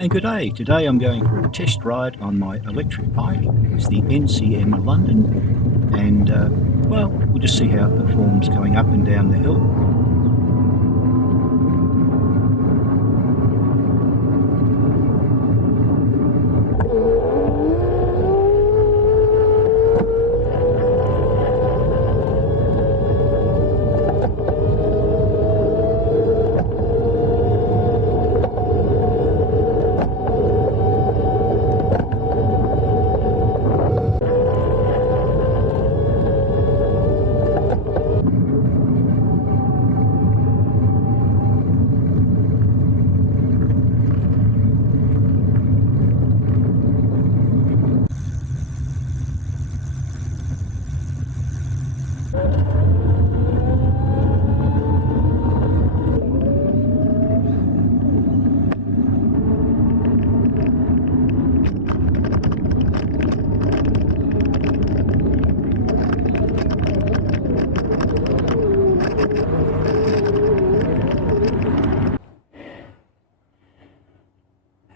And good day. Today I'm going for a test ride on my electric bike. It's the NCM London, and well, we'll just see how it performs going up and down the hill.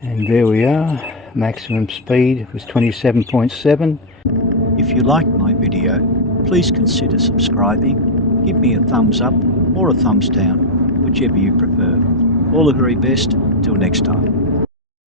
And there we are, maximum speed was 27.7. If you like my video, please consider subscribing, give me a thumbs up or a thumbs down, whichever you prefer. All the very best, till next time.